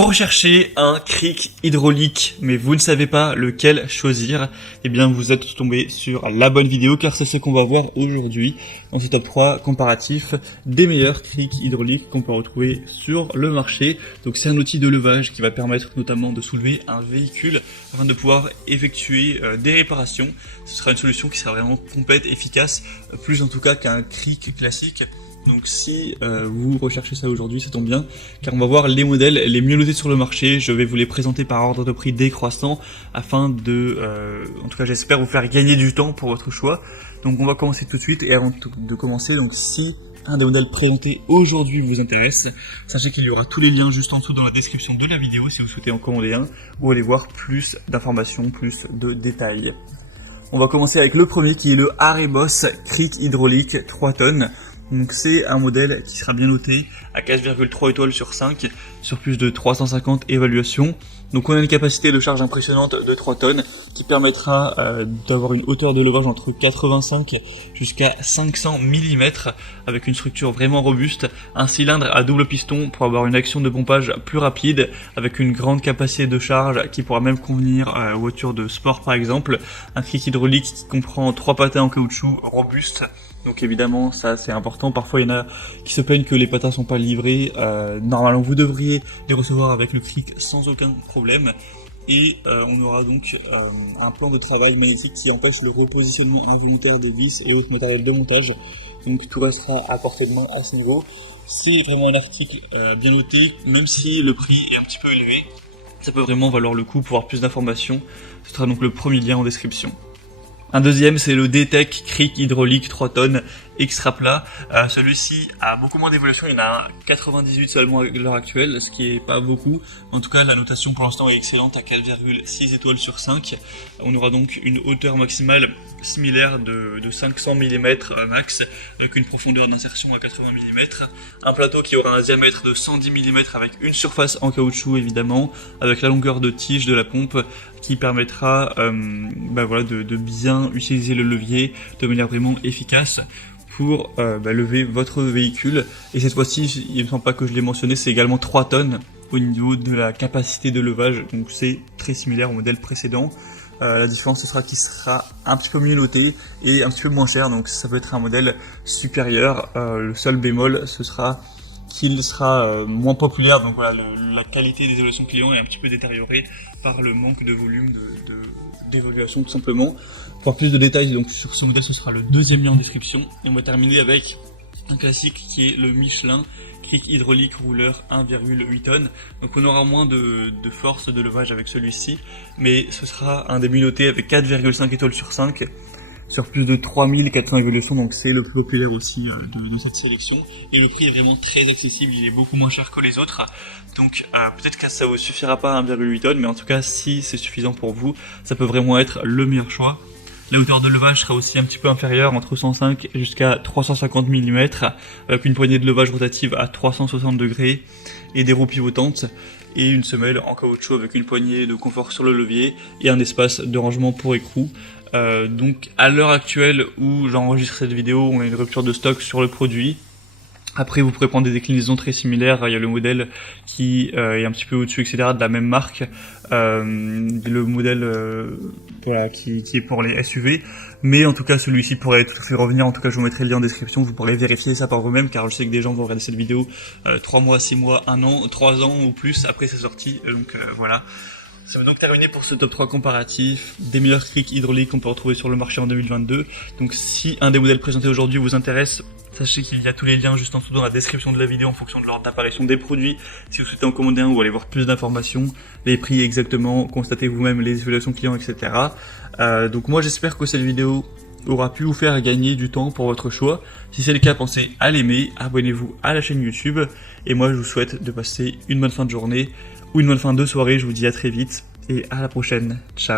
Vous recherchez un cric hydraulique, mais vous ne savez pas lequel choisir. Eh bien, vous êtes tombé sur la bonne vidéo, car c'est ce qu'on va voir aujourd'hui dans ce top 3 comparatif des meilleurs crics hydrauliques qu'on peut retrouver sur le marché. Donc, c'est un outil de levage qui va permettre notamment de soulever un véhicule afin de pouvoir effectuer des réparations. Ce sera une solution qui sera vraiment complète, efficace, plus en tout cas qu'un cric classique. Donc si vous recherchez ça aujourd'hui, ça tombe bien, car on va voir les modèles les mieux notés sur le marché. Je vais vous les présenter par ordre de prix décroissant afin de, en tout cas j'espère vous faire gagner du temps pour votre choix. Donc on va commencer tout de suite, et avant de commencer, donc si un des modèles présentés aujourd'hui vous intéresse, sachez qu'il y aura tous les liens juste en dessous dans la description de la vidéo si vous souhaitez en commander un ou aller voir plus d'informations, plus de détails. On va commencer avec le premier qui est le Areboss cric hydraulique 3 tonnes. Donc c'est un modèle qui sera bien noté à 4,3 étoiles sur 5 sur plus de 350 évaluations. Donc on a une capacité de charge impressionnante de 3 tonnes qui permettra d'avoir une hauteur de levage entre 85 jusqu'à 500 mm avec une structure vraiment robuste, un cylindre à double piston pour avoir une action de pompage plus rapide avec une grande capacité de charge qui pourra même convenir aux voitures de sport par exemple, un cric hydraulique qui comprend 3 patins en caoutchouc robustes. Donc évidemment ça c'est important, parfois il y en a qui se plaignent que les patins sont pas livrés, normalement vous devriez les recevoir avec le cric sans aucun problème. Et on aura donc un plan de travail magnétique qui empêche le repositionnement involontaire des vis et autres matériels de montage, donc tout restera à portée de main à ce niveau. C'est vraiment un article bien noté, même si le prix est un petit peu élevé, ça peut vraiment valoir le coup. Pour avoir plus d'informations, ce sera donc le premier lien en description. Un deuxième, c'est le D-Tech cric hydraulique 3 tonnes extra plat. Celui-ci a beaucoup moins d'évolution, il y en a 98 seulement à l'heure actuelle, ce qui est pas beaucoup. En tout cas, la notation pour l'instant est excellente à 4,6 étoiles sur 5. On aura donc une hauteur maximale similaire de 500 mm max, avec une profondeur d'insertion à 80 mm. Un plateau qui aura un diamètre de 110 mm avec une surface en caoutchouc évidemment, avec la longueur de tige de la pompe qui permettra de bien utiliser le levier de manière vraiment efficace pour lever votre véhicule. Et cette fois-ci, il ne me semble pas que je l'ai mentionné, c'est également 3 tonnes au niveau de la capacité de levage, donc c'est très similaire au modèle précédent. La différence ce sera qu'il sera un petit peu mieux noté et un petit peu moins cher, donc ça peut être un modèle supérieur. Le seul bémol ce sera qu'il sera moins populaire, donc voilà, la qualité des évaluations clients est un petit peu détériorée par le manque de volume d'évaluation tout simplement. Pour plus de détails donc sur ce modèle, ce sera le deuxième lien en description. Et on va terminer avec un classique qui est le Michelin cric hydraulique rouleur 1,8 tonnes. Donc on aura moins de force de levage avec celui-ci, mais ce sera un des mieux notés avec 4,5 étoiles sur 5 sur plus de 3400 évaluations, donc c'est le plus populaire aussi de cette sélection. Et le prix est vraiment très accessible, il est beaucoup moins cher que les autres. Donc peut-être que ça vous suffira pas à 1,8 tonnes, mais en tout cas si c'est suffisant pour vous, ça peut vraiment être le meilleur choix. La hauteur de levage sera aussi un petit peu inférieure, entre 105 jusqu'à 350 mm, avec une poignée de levage rotative à 360 degrés et des roues pivotantes, et une semelle en caoutchouc avec une poignée de confort sur le levier et un espace de rangement pour écrou. Donc à l'heure actuelle où j'enregistre cette vidéo, on a une rupture de stock sur le produit. Après vous pourrez prendre des déclinaisons très similaires, il y a le modèle qui est un petit peu au-dessus etc. de la même marque, le modèle qui est pour les SUV, mais en tout cas celui-ci pourrait tout à fait revenir. En tout cas je vous mettrai le lien en description, vous pourrez vérifier ça par vous-même, car je sais que des gens vont regarder cette vidéo 3 mois, 6 mois, 1 an, 3 ans ou plus après sa sortie, donc voilà. Ça va donc terminer pour ce top 3 comparatif des meilleurs crics hydrauliques qu'on peut retrouver sur le marché en 2022. Donc si un des modèles présentés aujourd'hui vous intéresse, sachez qu'il y a tous les liens juste en dessous dans la description de la vidéo en fonction de l'ordre d'apparition des produits. Si vous souhaitez en commander un ou aller voir plus d'informations, les prix exactement, constatez vous-même les évaluations clients, etc. Donc moi j'espère que cette vidéo aura pu vous faire gagner du temps pour votre choix. Si c'est le cas, pensez à l'aimer, abonnez-vous à la chaîne YouTube, et moi je vous souhaite de passer une bonne fin de journée ou une bonne fin de soirée. Je vous dis à très vite et à la prochaine. Ciao.